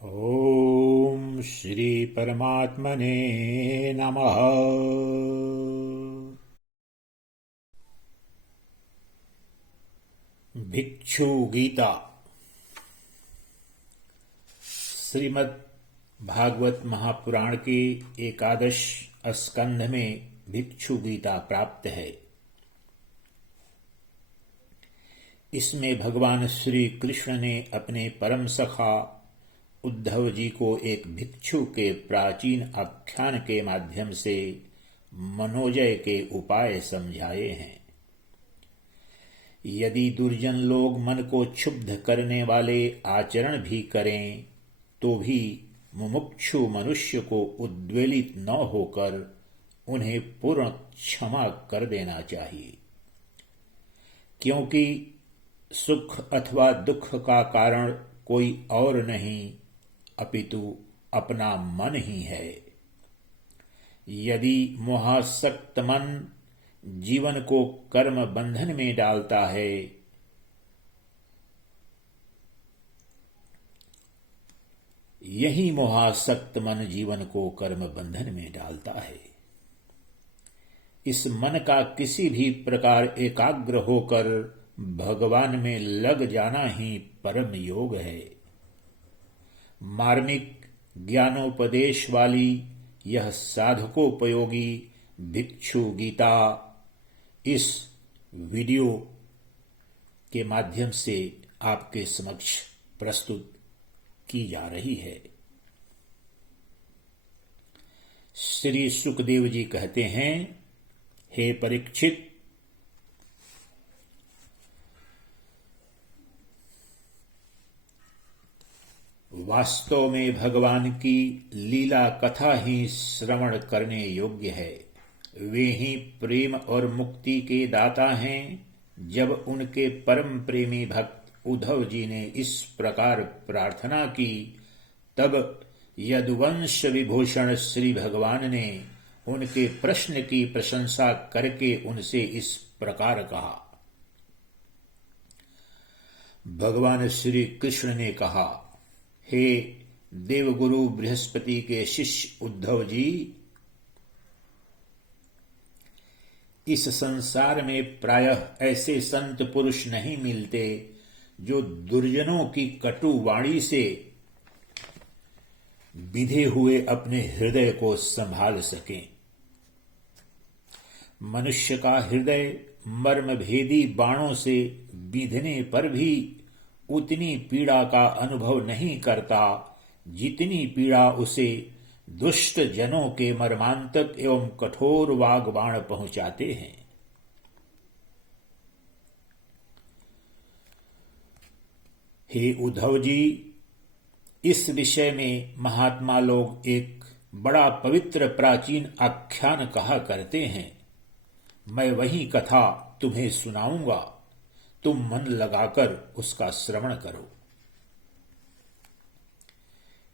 ॐ श्री परमात्मने नमः। भिक्षु गीता। श्रीमद् भागवत महापुराण के एकादश स्कंध में भिक्षु गीता प्राप्त है। इसमें भगवान श्री कृष्ण ने अपने परम सखा उद्धव जी को एक भिक्षु के प्राचीन आख्यान के माध्यम से मनोजय के उपाय समझाए हैं। यदि दुर्जन लोग मन को क्षुब्ध करने वाले आचरण भी करें तो भी मुमुक्षु मनुष्य को उद्वेलित न होकर उन्हें पूर्ण क्षमा कर देना चाहिए, क्योंकि सुख अथवा दुख का कारण कोई और नहीं अपितु अपना मन ही है। यदि मोहासक्त मन जीवन को कर्म बंधन में डालता है यही मोहासक्त मन जीवन को कर्म बंधन में डालता है। इस मन का किसी भी प्रकार एकाग्र होकर भगवान में लग जाना ही परम योग है। मार्मिक ज्ञानोपदेश वाली यह साधकोपयोगी भिक्षु गीता इस वीडियो के माध्यम से आपके समक्ष प्रस्तुत की जा रही है। श्री सुखदेव जी कहते हैं, हे परीक्षित, वास्तव में भगवान की लीला कथा ही श्रवण करने योग्य है। वे ही प्रेम और मुक्ति के दाता हैं। जब उनके परम प्रेमी भक्त उद्धव जी ने इस प्रकार प्रार्थना की, तब यदुवंश विभूषण श्री भगवान ने उनके प्रश्न की प्रशंसा करके उनसे इस प्रकार कहा। भगवान श्री कृष्ण ने कहा, हे देवगुरु बृहस्पति के शिष्य उद्धव जी, इस संसार में प्रायः ऐसे संत पुरुष नहीं मिलते जो दुर्जनों की कटु वाणी से बिधे हुए अपने हृदय को संभाल सकें। मनुष्य का हृदय मर्मभेदी बाणों से बिधने पर भी उतनी पीड़ा का अनुभव नहीं करता जितनी पीड़ा उसे दुष्ट जनों के मर्मांतक एवं कठोर वाग्बाण पहुंचाते हैं। हे उद्धव जी, इस विषय में महात्मा लोग एक बड़ा पवित्र प्राचीन आख्यान कहा करते हैं। मैं वही कथा तुम्हें सुनाऊंगा, तुम मन लगाकर उसका श्रवण करो।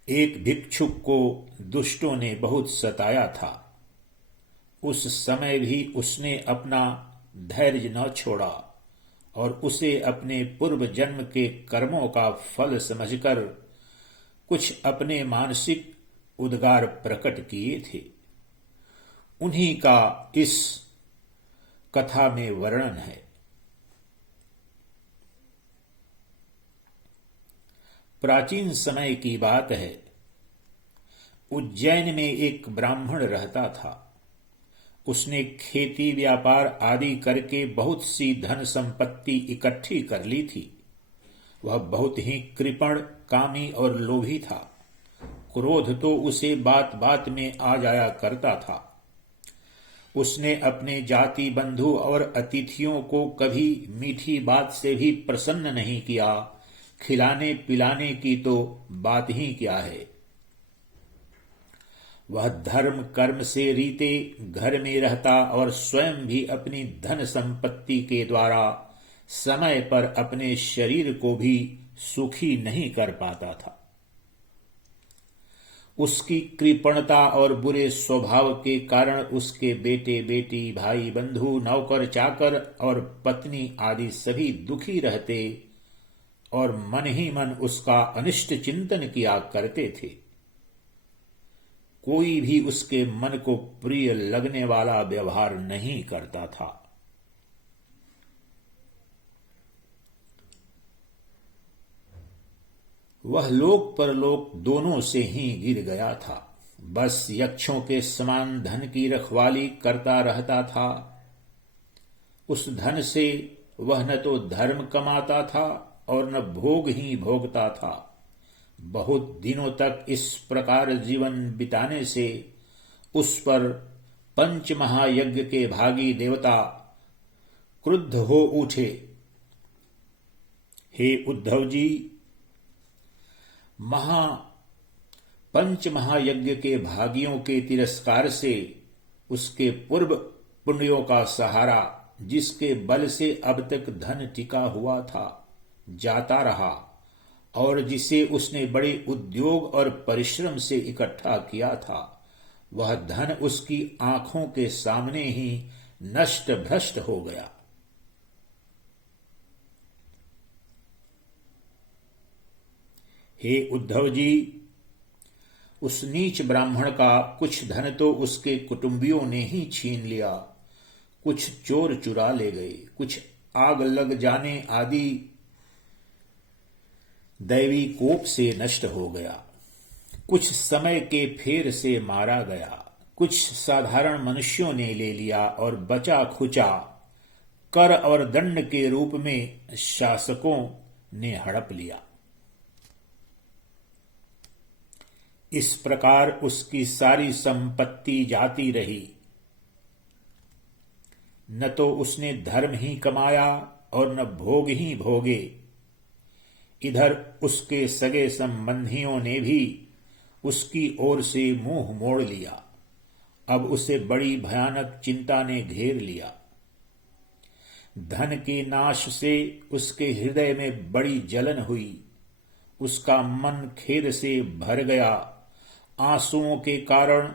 एक भिक्षुक को दुष्टों ने बहुत सताया था। उस समय भी उसने अपना धैर्य न छोड़ा और उसे अपने पूर्व जन्म के कर्मों का फल समझकर कुछ अपने मानसिक उद्गार प्रकट किए थे। उन्हीं का इस कथा में वर्णन है। प्राचीन समय की बात है। उज्जैन में एक ब्राह्मण रहता था। उसने खेती व्यापार आदि करके बहुत सी धन संपत्ति इकट्ठी कर ली थी। वह बहुत ही कृपण, कामी और लोभी था। क्रोध तो उसे बात बात में आ जाया करता था। उसने अपने जाति बंधु और अतिथियों को कभी मीठी बात से भी प्रसन्न नहीं किया। खिलाने पिलाने की तो बात ही क्या है। वह धर्म कर्म से रीते घर में रहता और स्वयं भी अपनी धन संपत्ति के द्वारा समय पर अपने शरीर को भी सुखी नहीं कर पाता था। उसकी कृपणता और बुरे स्वभाव के कारण उसके बेटे बेटी, भाई बंधु, नौकर चाकर और पत्नी आदि सभी दुखी रहते और मन ही मन उसका अनिष्ट चिंतन किया करते थे। कोई भी उसके मन को प्रिय लगने वाला व्यवहार नहीं करता था। वह लोक परलोक दोनों से ही गिर गया था। बस यक्षों के समान धन की रखवाली करता रहता था। उस धन से वह न तो धर्म कमाता था और न भोग ही भोगता था। बहुत दिनों तक इस प्रकार जीवन बिताने से उस पर पंच महायज्ञ के भागी देवता क्रुद्ध हो उठे। हे उद्धव जी, पंच महायज्ञ के भागियों के तिरस्कार से उसके पूर्व पुण्यों का सहारा, जिसके बल से अब तक धन टिका हुआ था, जाता रहा और जिसे उसने बड़े उद्योग और परिश्रम से इकट्ठा किया था, वह धन उसकी आंखों के सामने ही नष्ट भ्रष्ट हो गया। हे उद्धव जी, उस नीच ब्राह्मण का कुछ धन तो उसके कुटुंबियों ने ही छीन लिया, कुछ चोर चुरा ले गए, कुछ आग लग जाने आदि दैवी कोप से नष्ट हो गया, कुछ समय के फेर से मारा गया, कुछ साधारण मनुष्यों ने ले लिया और बचा खुचा कर और दंड के रूप में शासकों ने हड़प लिया। इस प्रकार उसकी सारी संपत्ति जाती रही। न तो उसने धर्म ही कमाया और न भोग ही भोगे। इधर उसके सगे संबंधियों ने भी उसकी ओर से मुंह मोड़ लिया। अब उसे बड़ी भयानक चिंता ने घेर लिया। धन के नाश से उसके हृदय में बड़ी जलन हुई। उसका मन खेद से भर गया। आंसुओं के कारण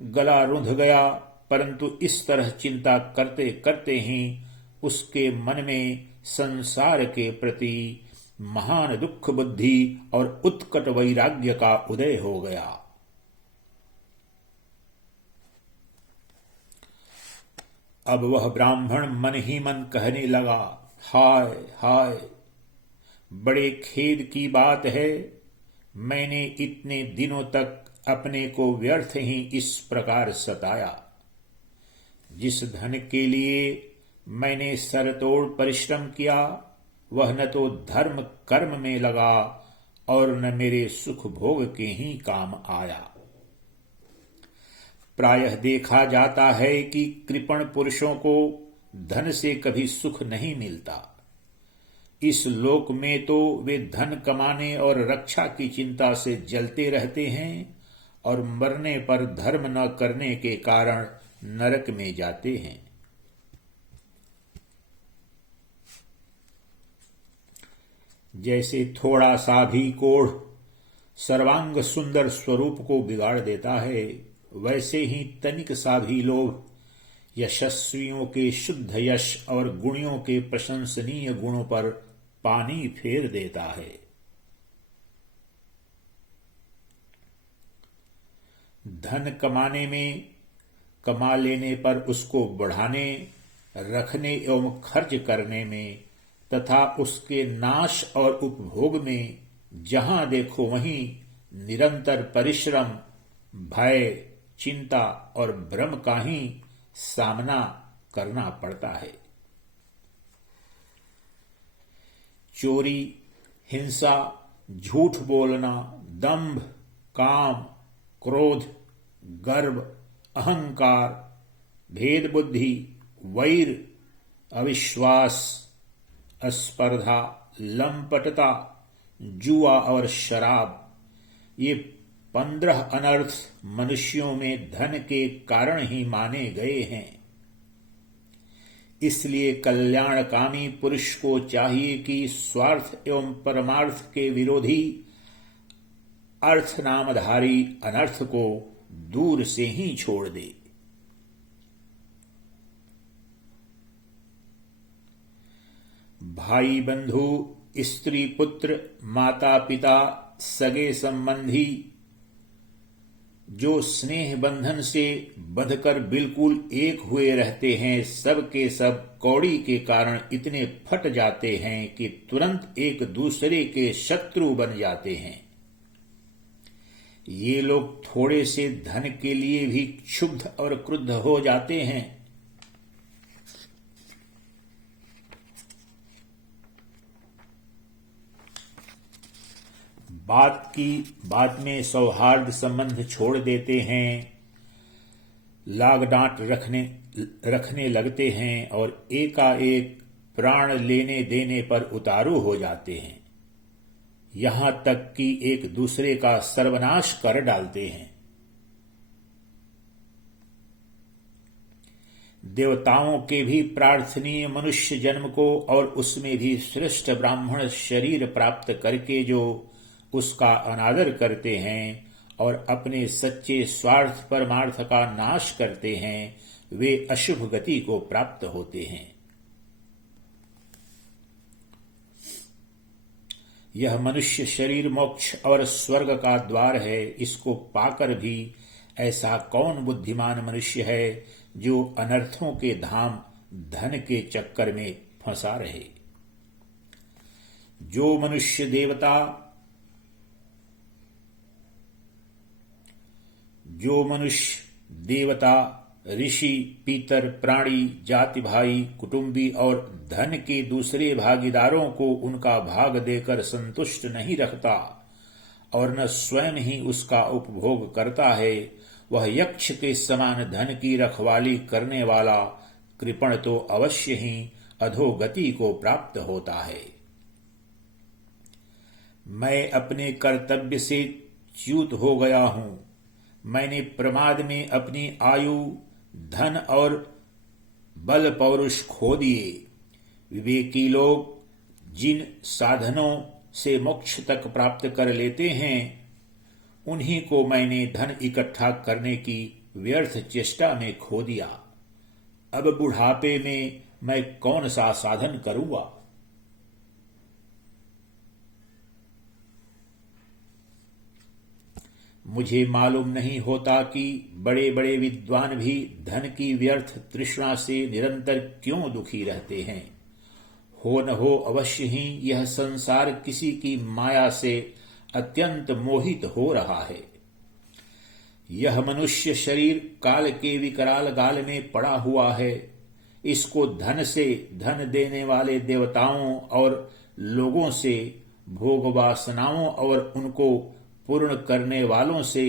गला रुंध गया, परंतु इस तरह चिंता करते करते ही उसके मन में संसार के प्रति महान दुख बुद्धि और उत्कट वैराग्य का उदय हो गया। अब वह ब्राह्मण मन ही मन कहने लगा, हाय हाय, बड़े खेद की बात है, मैंने इतने दिनों तक अपने को व्यर्थ ही इस प्रकार सताया। जिस धन के लिए मैंने सरतोड़ परिश्रम किया, वह न तो धर्म कर्म में लगा और न मेरे सुख भोग के ही काम आया। प्रायः देखा जाता है कि कृपण पुरुषों को धन से कभी सुख नहीं मिलता। इस लोक में तो वे धन कमाने और रक्षा की चिंता से जलते रहते हैं और मरने पर धर्म न करने के कारण नरक में जाते हैं। जैसे थोड़ा सा भी कोढ़ सर्वांग सुंदर स्वरूप को बिगाड़ देता है, वैसे ही तनिक सा भी लोभ यशस्वियों के शुद्ध यश और गुणियों के प्रशंसनीय गुणों पर पानी फेर देता है। धन कमाने में, कमा लेने पर उसको बढ़ाने, रखने एवं खर्च करने में तथा उसके नाश और उपभोग में जहां देखो वहीं निरंतर परिश्रम, भय, चिंता और भ्रम का ही सामना करना पड़ता है। चोरी, हिंसा, झूठ बोलना, दंभ, काम, क्रोध, गर्व, अहंकार, भेद बुद्धि, वैर, अविश्वास, अस्पर्धा, लंपटता, जुआ और शराब, ये 15 अनर्थ मनुष्यों में धन के कारण ही माने गए हैं। इसलिए कल्याणकामी पुरुष को चाहिए कि स्वार्थ एवं परमार्थ के विरोधी अर्थ नामधारी अनर्थ को दूर से ही छोड़ दे। भाई बंधु, स्त्री पुत्र माता पिता सगे संबंधी जो स्नेह बंधन से बंधकर बिल्कुल एक हुए रहते हैं, सब के सब कौड़ी के कारण इतने फट जाते हैं कि तुरंत एक दूसरे के शत्रु बन जाते हैं। ये लोग थोड़े से धन के लिए भी क्षुब्ध और क्रुद्ध हो जाते हैं। बात में सौहार्द संबंध छोड़ देते हैं, लाग डांट रखने लगते हैं और एकाएक प्राण लेने देने पर उतारू हो जाते हैं, यहां तक कि एक दूसरे का सर्वनाश कर डालते हैं। देवताओं के भी प्रार्थनीय मनुष्य जन्म को और उसमें भी श्रेष्ठ ब्राह्मण शरीर प्राप्त करके जो उसका अनादर करते हैं और अपने सच्चे स्वार्थ परमार्थ का नाश करते हैं, वे अशुभ गति को प्राप्त होते हैं। यह मनुष्य शरीर मोक्ष और स्वर्ग का द्वार है। इसको पाकर भी ऐसा कौन बुद्धिमान मनुष्य है जो अनर्थों के धाम धन के चक्कर में फंसा रहे। जो मनुष्य देवता ऋषि पीतर प्राणी जाति भाई कुटुंबी और धन के दूसरे भागीदारों को उनका भाग देकर संतुष्ट नहीं रखता और न स्वयं ही उसका उपभोग करता है, वह यक्ष के समान धन की रखवाली करने वाला कृपण तो अवश्य ही अधोगति को प्राप्त होता है। मैं अपने कर्तव्य से च्युत हो गया हूं। मैंने प्रमाद में अपनी आयु धन और बल पौरुष खो दिए। विवेकी लोग जिन साधनों से मोक्ष तक प्राप्त कर लेते हैं, उन्हीं को मैंने धन इकट्ठा करने की व्यर्थ चेष्टा में खो दिया। अब बुढ़ापे में मैं कौन सा साधन करूंगा। मुझे मालूम नहीं होता कि बड़े बड़े विद्वान भी धन की व्यर्थ तृष्णा से निरंतर क्यों दुखी रहते हैं। हो न हो अवश्य ही यह संसार किसी की माया से अत्यंत मोहित हो रहा है। यह मनुष्य शरीर काल के विकराल गाल में पड़ा हुआ है। इसको धन से धन देने वाले देवताओं और लोगों से, भोग वासनाओं और उनको पूर्ण करने वालों से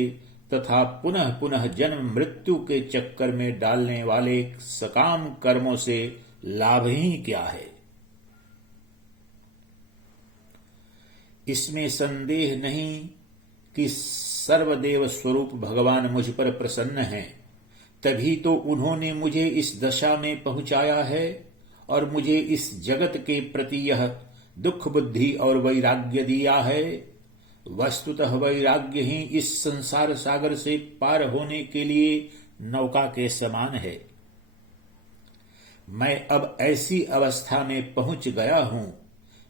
तथा पुनः पुनः जन्म मृत्यु के चक्कर में डालने वाले सकाम कर्मों से लाभ ही क्या है। इसमें संदेह नहीं कि सर्वदेव स्वरूप भगवान मुझ पर प्रसन्न हैं, तभी तो उन्होंने मुझे इस दशा में पहुंचाया है और मुझे इस जगत के प्रति यह दुख बुद्धि और वैराग्य दिया है। वस्तुतः वैराग्य ही इस संसार सागर से पार होने के लिए नौका के समान है। मैं अब ऐसी अवस्था में पहुंच गया हूं,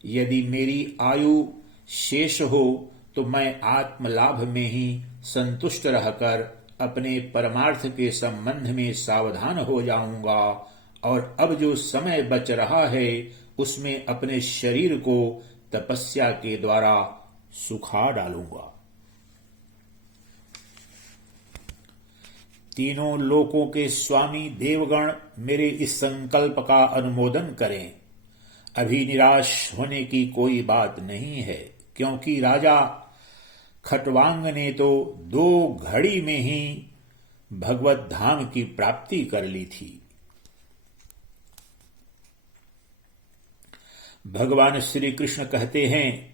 यदि मेरी आयु शेष हो तो मैं आत्मलाभ में ही संतुष्ट रहकर अपने परमार्थ के संबंध में सावधान हो जाऊंगा और अब जो समय बच रहा है उसमें अपने शरीर को तपस्या के द्वारा सुखा डालूंगा। तीनों लोकों के स्वामी देवगण मेरे इस संकल्प का अनुमोदन करें। अभी निराश होने की कोई बात नहीं है, क्योंकि राजा खटवांग ने तो 2 घड़ी में ही भगवत धाम की प्राप्ति कर ली थी। भगवान श्री कृष्ण कहते हैं,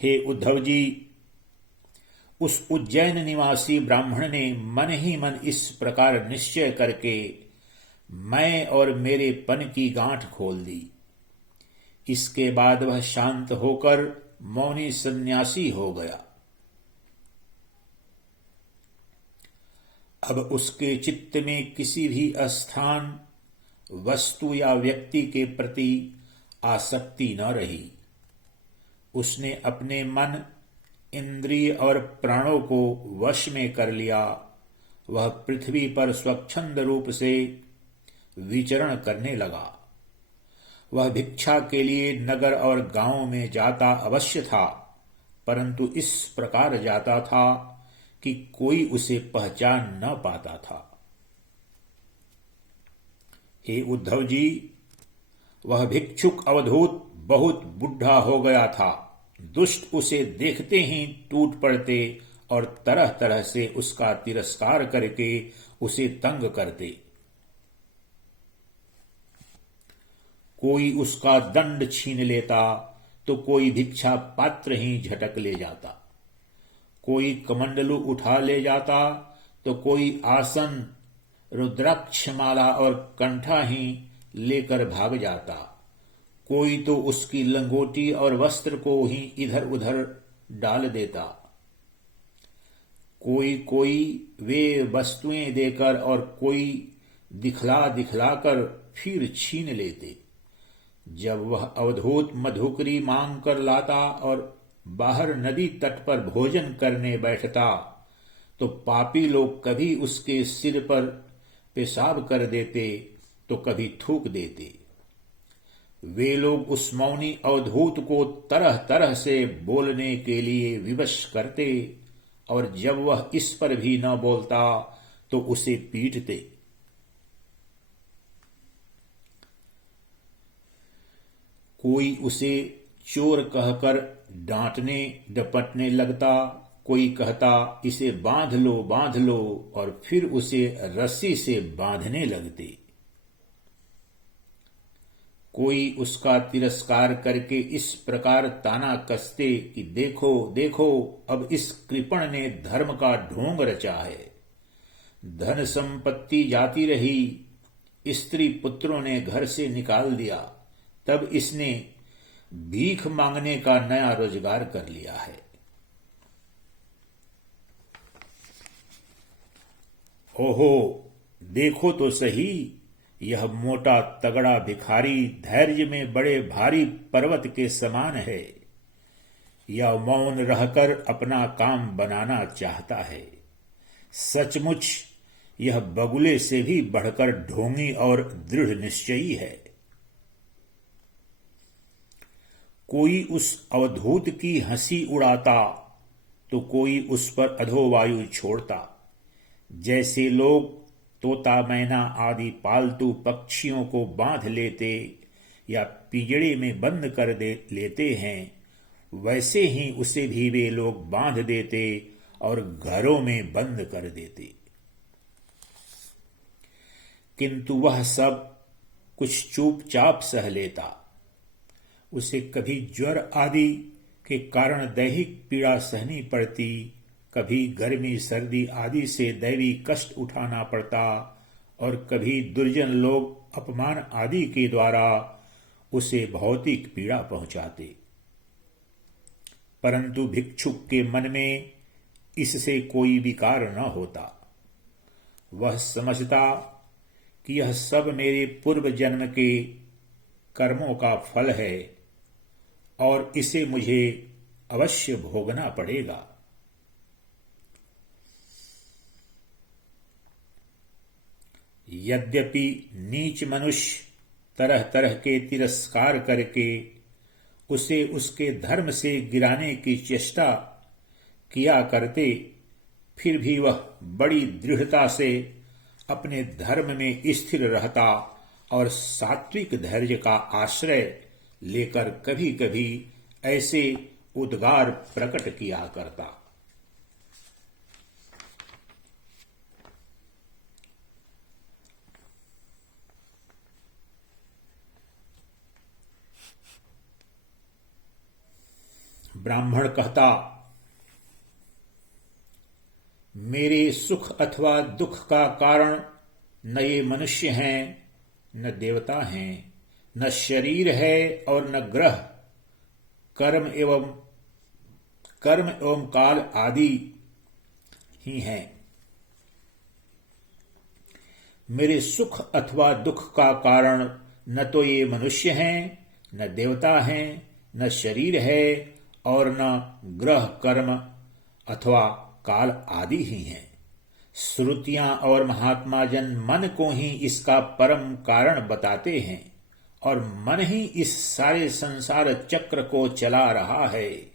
हे उद्धव जी, उस उज्जैन निवासी ब्राह्मण ने मन ही मन इस प्रकार निश्चय करके मैं और मेरे पन की गांठ खोल दी। इसके बाद वह शांत होकर मौनी सन्यासी हो गया। अब उसके चित्त में किसी भी स्थान, वस्तु या व्यक्ति के प्रति आसक्ति न रही। उसने अपने मन, इंद्रिय और प्राणों को वश में कर लिया। वह पृथ्वी पर स्वच्छंद रूप से विचरण करने लगा। वह भिक्षा के लिए नगर और गांवों में जाता अवश्य था, परंतु इस प्रकार जाता था कि कोई उसे पहचान न पाता था। हे उद्धव जी, वह भिक्षुक अवधूत बहुत बुढ़ा हो गया था। दुष्ट उसे देखते ही टूट पड़ते और तरह तरह से उसका तिरस्कार करके उसे तंग करते। कोई उसका दंड छीन लेता तो कोई भिक्षा पात्र ही झटक ले जाता। कोई कमंडलू उठा ले जाता तो कोई आसन, रुद्राक्षमाला और कंठा ही लेकर भाग जाता। कोई तो उसकी लंगोटी और वस्त्र को ही इधर उधर डाल देता। कोई कोई वे वस्तुएं देकर और कोई दिखला दिखलाकर फिर छीन लेते। जब वह अवधूत मधुकरी मांग कर लाता और बाहर नदी तट पर भोजन करने बैठता तो पापी लोग कभी उसके सिर पर पेशाब कर देते तो कभी थूक देते। वे लोग उस मौनी अवधूत को तरह तरह से बोलने के लिए विवश करते और जब वह इस पर भी न बोलता तो उसे पीटते। कोई उसे चोर कहकर डांटने डपटने लगता। कोई कहता इसे बांध लो और फिर उसे रस्सी से बांधने लगते। कोई उसका तिरस्कार करके इस प्रकार ताना कसते कि देखो देखो, अब इस कृपण ने धर्म का ढोंग रचा है। धन संपत्ति जाती रही, स्त्री पुत्रों ने घर से निकाल दिया, तब इसने भीख मांगने का नया रोजगार कर लिया है। ओहो, देखो तो सही, यह मोटा तगड़ा भिखारी धैर्य में बड़े भारी पर्वत के समान है। यह मौन रहकर अपना काम बनाना चाहता है। सचमुच यह बगुले से भी बढ़कर ढोंगी और दृढ़ निश्चयी है। कोई उस अवधूत की हंसी उड़ाता तो कोई उस पर अधोवायु छोड़ता। जैसे लोग तोता मैना आदि पालतू पक्षियों को बांध लेते या पिंजड़े में बंद कर लेते हैं, वैसे ही उसे भी वे लोग बांध देते और घरों में बंद कर देते। किंतु वह सब कुछ चुपचाप सह लेता। उसे कभी ज्वर आदि के कारण दैहिक पीड़ा सहनी पड़ती, कभी गर्मी सर्दी आदि से दैवी कष्ट उठाना पड़ता और कभी दुर्जन लोग अपमान आदि के द्वारा उसे भौतिक पीड़ा पहुंचाते। परंतु भिक्षुक के मन में इससे कोई विकार न होता। वह समझता कि यह सब मेरे पूर्व जन्म के कर्मों का फल है और इसे मुझे अवश्य भोगना पड़ेगा। यद्यपि नीच मनुष्य तरह तरह के तिरस्कार करके उसे उसके धर्म से गिराने की चेष्टा किया करते, फिर भी वह बड़ी दृढ़ता से अपने धर्म में स्थिर रहता और सात्विक धैर्य का आश्रय लेकर कभी कभी ऐसे उद्गार प्रकट किया करता। ब्राह्मण कहता, मेरे सुख अथवा दुख का कारण न ये मनुष्य हैं, न देवता हैं, न शरीर है और न ग्रह, कर्म एवं काल आदि ही हैं। मेरे सुख अथवा दुख का कारण न तो ये मनुष्य हैं, न देवता हैं, न शरीर है और न ग्रह कर्म अथवा काल आदि ही हैं। श्रुतियां और महात्मा जन मन को ही इसका परम कारण बताते हैं और मन ही इस सारे संसार चक्र को चला रहा है।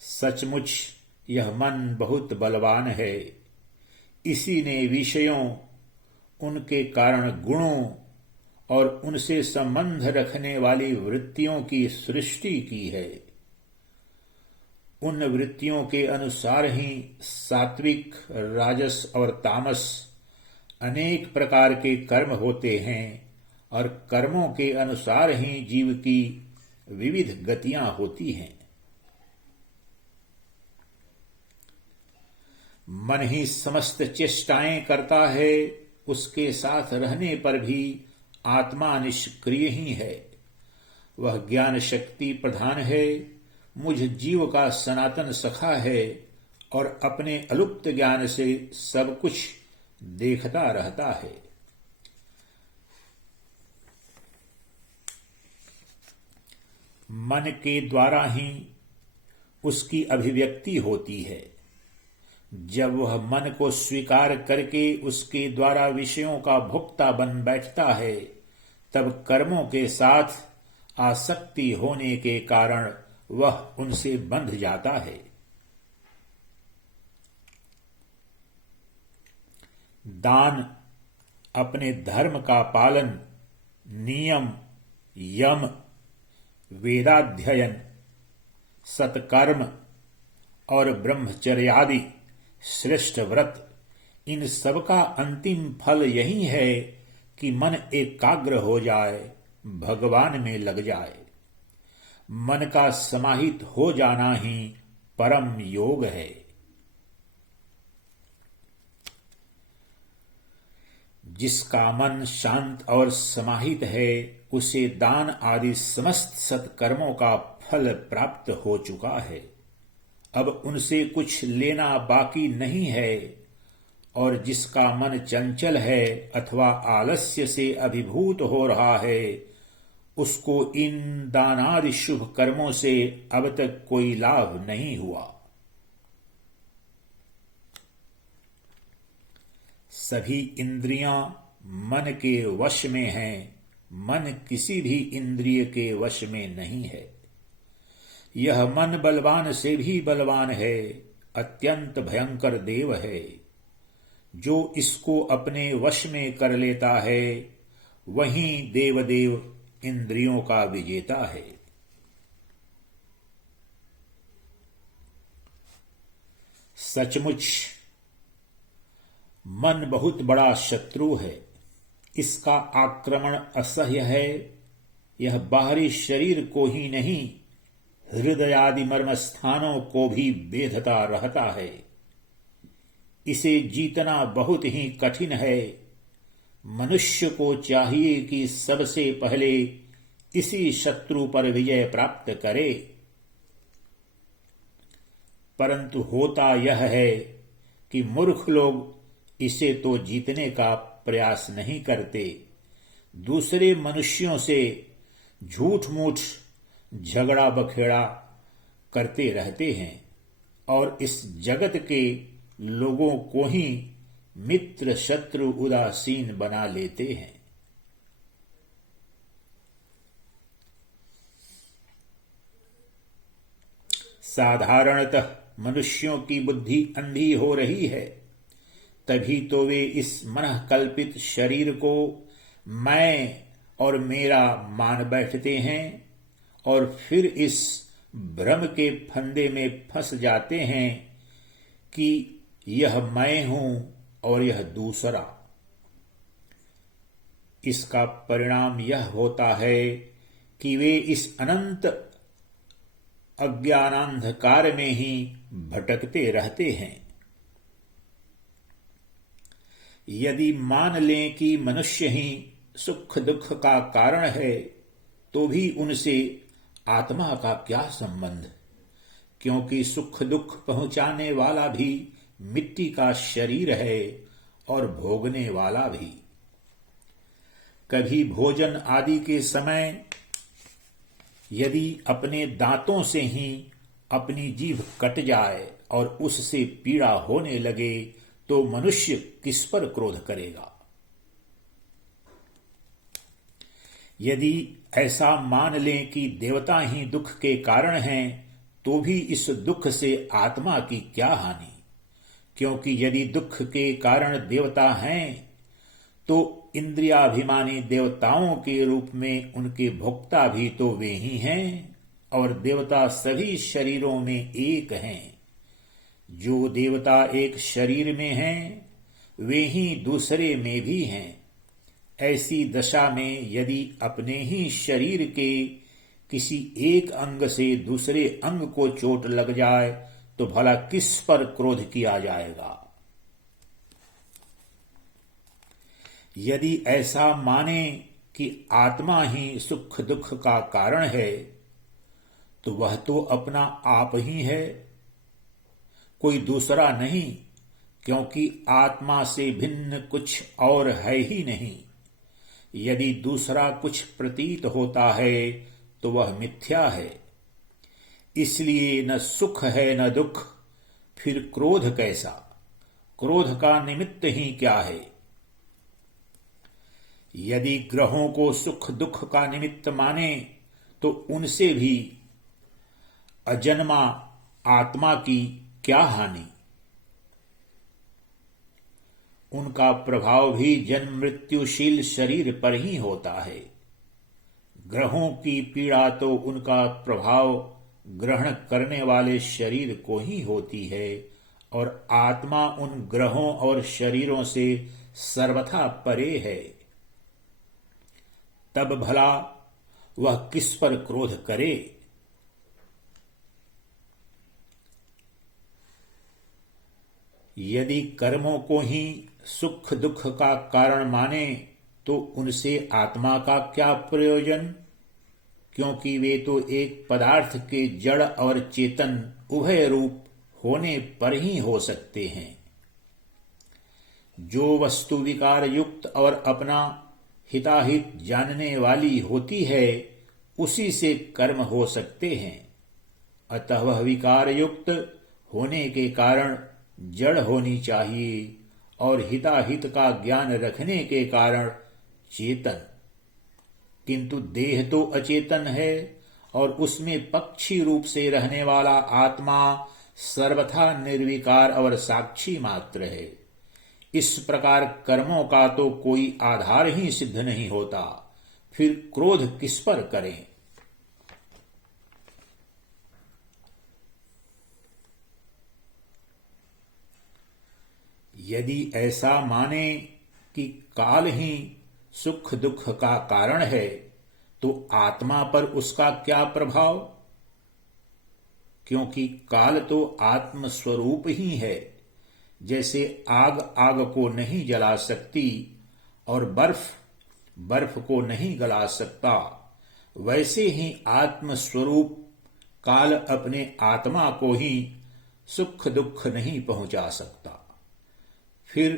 सचमुच यह मन बहुत बलवान है। इसी ने विषयों, उनके कारण गुणों और उनसे संबंध रखने वाली वृत्तियों की सृष्टि की है। उन वृत्तियों के अनुसार ही सात्विक, राजस और तामस अनेक प्रकार के कर्म होते हैं और कर्मों के अनुसार ही जीव की विविध गतियां होती हैं। मन ही समस्त चेष्टाएं करता है, उसके साथ रहने पर भी आत्मा निष्क्रिय ही है। वह ज्ञान शक्ति प्रधान है, मुझ जीव का सनातन सखा है और अपने अलुप्त ज्ञान से सब कुछ देखता रहता है। मन के द्वारा ही उसकी अभिव्यक्ति होती है। जब वह मन को स्वीकार करके उसके द्वारा विषयों का भोक्ता बन बैठता है, तब कर्मों के साथ आसक्ति होने के कारण वह उनसे बंध जाता है। दान, अपने धर्म का पालन, नियम, यम, वेदाध्ययन, सत्कर्म और ब्रह्मचर्यादि श्रेष्ठ व्रत, इन सब का अंतिम फल यही है कि मन एकाग्र हो जाए, भगवान में लग जाए। मन का समाहित हो जाना ही परम योग है। जिसका मन शांत और समाहित है, उसे दान आदि समस्त सत्कर्मों का फल प्राप्त हो चुका है। अब उनसे कुछ लेना बाकी नहीं है। और जिसका मन चंचल है अथवा आलस्य से अभिभूत हो रहा है, उसको इन दानादि शुभ कर्मों से अब तक कोई लाभ नहीं हुआ। सभी इंद्रियां मन के वश में हैं, मन किसी भी इंद्रिय के वश में नहीं है। यह मन बलवान से भी बलवान है, अत्यंत भयंकर देव है। जो इसको अपने वश में कर लेता है, वही देवदेव इंद्रियों का विजेता है। सचमुच मन बहुत बड़ा शत्रु है। इसका आक्रमण असह्य है। यह बाहरी शरीर को ही नहीं, हृदयादि मर्म स्थानों को भी बेधता रहता है। इसे जीतना बहुत ही कठिन है। मनुष्य को चाहिए कि सबसे पहले इसी शत्रु पर विजय प्राप्त करे। परंतु होता यह है कि मूर्ख लोग इसे तो जीतने का प्रयास नहीं करते, दूसरे मनुष्यों से झूठ मूठ झगड़ा बखेड़ा करते रहते हैं और इस जगत के लोगों को ही मित्र शत्रु उदासीन बना लेते हैं। साधारणतः मनुष्यों की बुद्धि अंधी हो रही है, तभी तो वे इस मनः कल्पित शरीर को मैं और मेरा मान बैठते हैं और फिर इस भ्रम के फंदे में फंस जाते हैं कि यह मैं हूं और यह दूसरा। इसका परिणाम यह होता है कि वे इस अनंत अज्ञानांधकार में ही भटकते रहते हैं। यदि मान लें कि मनुष्य ही सुख दुख का कारण है, तो भी उनसे आत्मा का क्या संबंध, क्योंकि सुख दुख पहुंचाने वाला भी मिट्टी का शरीर है और भोगने वाला भी। कभी भोजन आदि के समय यदि अपने दांतों से ही अपनी जीभ कट जाए और उससे पीड़ा होने लगे तो मनुष्य किस पर क्रोध करेगा। यदि ऐसा मान लें कि देवता ही दुख के कारण हैं, तो भी इस दुख से आत्मा की क्या हानि, क्योंकि यदि दुख के कारण देवता हैं तो इंद्रियाभिमानी देवताओं के रूप में उनके भोक्ता भी तो वे ही हैं, और देवता सभी शरीरों में एक हैं। जो देवता एक शरीर में हैं वे ही दूसरे में भी हैं। ऐसी दशा में यदि अपने ही शरीर के किसी एक अंग से दूसरे अंग को चोट लग जाए तो भला किस पर क्रोध किया जाएगा। यदि ऐसा माने कि आत्मा ही सुख दुख का कारण है तो वह तो अपना आप ही है, कोई दूसरा नहीं, क्योंकि आत्मा से भिन्न कुछ और है ही नहीं। यदि दूसरा कुछ प्रतीत होता है तो वह मिथ्या है। इसलिए न सुख है न दुख, फिर क्रोध कैसा? क्रोध का निमित्त ही क्या है? यदि ग्रहों को सुख दुख का निमित्त माने तो उनसे भी अजन्मा आत्मा की क्या हानि। उनका प्रभाव भी जन्म मृत्युशील शरीर पर ही होता है। ग्रहों की पीड़ा तो उनका प्रभाव ग्रहण करने वाले शरीर को ही होती है, और आत्मा उन ग्रहों और शरीरों से सर्वथा परे है। तब भला वह किस पर क्रोध करे? यदि कर्मों को ही सुख दुख का कारण माने तो उनसे आत्मा का क्या प्रयोजन, क्योंकि वे तो एक पदार्थ के जड़ और चेतन उभय रूप होने पर ही हो सकते हैं। जो वस्तु विकार युक्त और अपना हिताहित जानने वाली होती है उसी से कर्म हो सकते हैं। अतः वह विकार युक्त होने के कारण जड़ होनी चाहिए और हिताहित का ज्ञान रखने के कारण चेतन। किंतु देह तो अचेतन है और उसमें पक्षी रूप से रहने वाला आत्मा सर्वथा निर्विकार और साक्षी मात्र है। इस प्रकार कर्मों का तो कोई आधार ही सिद्ध नहीं होता, फिर क्रोध किस पर करें। यदि ऐसा माने कि काल ही सुख दुख का कारण है तो आत्मा पर उसका क्या प्रभाव, क्योंकि काल तो आत्म स्वरूप ही है। जैसे आग आग को नहीं जला सकती और बर्फ बर्फ को नहीं गला सकता, वैसे ही आत्म स्वरूप काल अपने आत्मा को ही सुख दुख नहीं पहुंचा सकता। फिर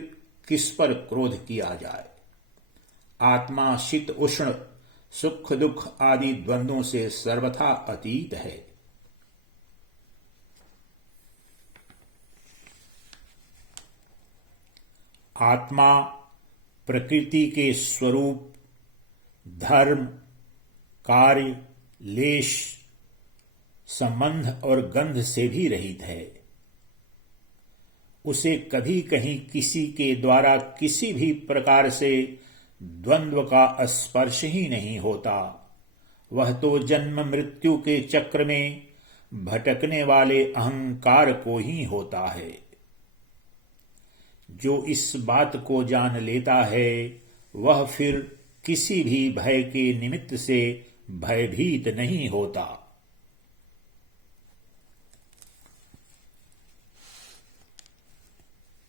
किस पर क्रोध किया जाए। आत्मा शीत उष्ण सुख दुख आदि द्वंद्वों से सर्वथा अतीत है। आत्मा प्रकृति के स्वरूप, धर्म, कार्य, लेश, संबंध और गंध से भी रहित है। उसे कभी कहीं किसी के द्वारा किसी भी प्रकार से द्वंद्व का स्पर्श ही नहीं होता। वह तो जन्म मृत्यु के चक्र में भटकने वाले अहंकार को ही होता है। जो इस बात को जान लेता है वह फिर किसी भी भय के निमित्त से भयभीत नहीं होता।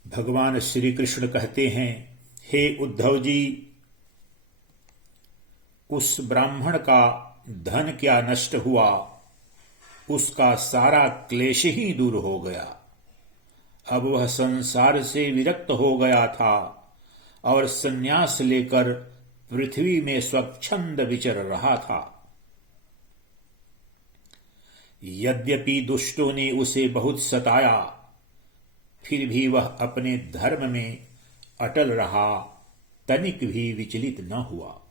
भगवान श्री कृष्ण कहते हैं, हे उद्धव जी, उस ब्राह्मण का धन क्या नष्ट हुआ, उसका सारा क्लेश ही दूर हो गया। अब वह संसार से विरक्त हो गया था और संन्यास लेकर पृथ्वी में स्वच्छंद विचर रहा था। यद्यपि दुष्टों ने उसे बहुत सताया, फिर भी वह अपने धर्म में अटल रहा, तनिक भी विचलित न हुआ।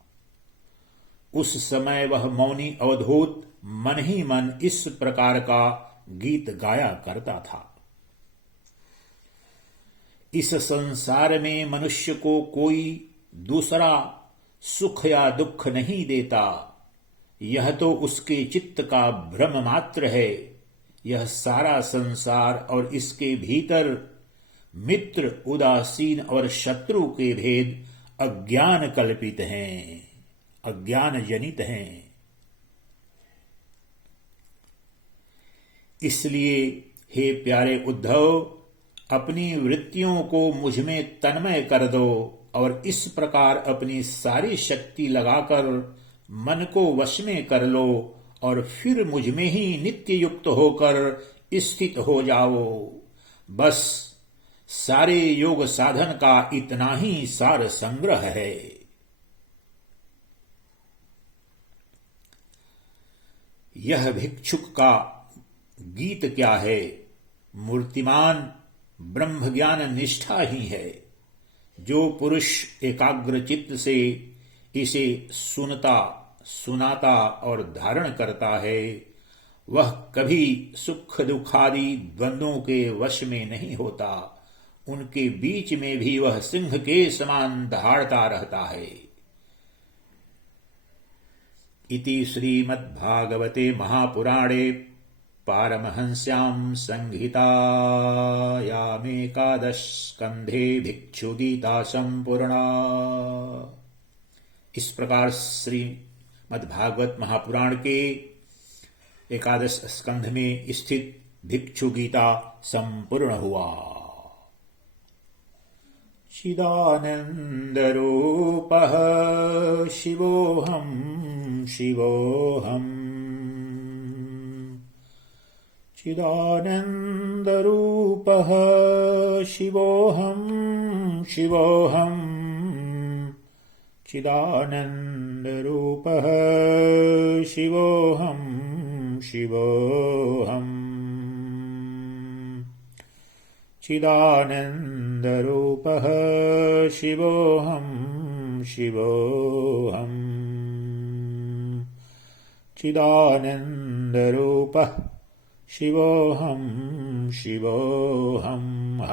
उस समय वह मौनी अवधूत मन ही मन इस प्रकार का गीत गाया करता था। इस संसार में मनुष्य को कोई दूसरा सुख या दुख नहीं देता, यह तो उसके चित्त का भ्रम मात्र है। यह सारा संसार और इसके भीतर मित्र, उदासीन और शत्रु के भेद अज्ञान कल्पित हैं, अज्ञान जनित हैं। इसलिए हे प्यारे उद्धव, अपनी वृत्तियों को मुझ में तन्मय कर दो और इस प्रकार अपनी सारी शक्ति लगाकर मन को वश में कर लो और फिर मुझ में ही नित्य युक्त होकर स्थित हो जाओ। बस सारे योग साधन का इतना ही सार संग्रह है। यह भिक्षुक का गीत क्या है? मूर्तिमान ब्रह्म ज्ञान निष्ठा ही है। जो पुरुष एकाग्र चित्त से इसे सुनता, सुनाता और धारण करता है, वह कभी सुख दुखादि द्वंद्वों के वश में नहीं होता। उनके बीच में भी वह सिंह के समान दहाड़ता रहता है। इति श्रीमद्भागवते महापुराणे पारमहंस्यां संहितायामेकादश स्कंधे भिक्षुगीता संपूर्णा। इस प्रकार श्रीमद्भागवत महापुराण के एकादश स्कंध में स्थित भिक्षु गीता संपूर्ण हुआ। चिदानंदरूपः शिवोऽहं शिवोऽहम्, चिदानंदरूपः शिवोऽहं शिवोऽहम्, चिदानंदरूपः शिवोऽहं शिवोऽहम्, चिदानंदरूपः शिवोऽहं शिवोऽहम्, चिदानंदरूपः शिवोऽहं शिवोऽहम्।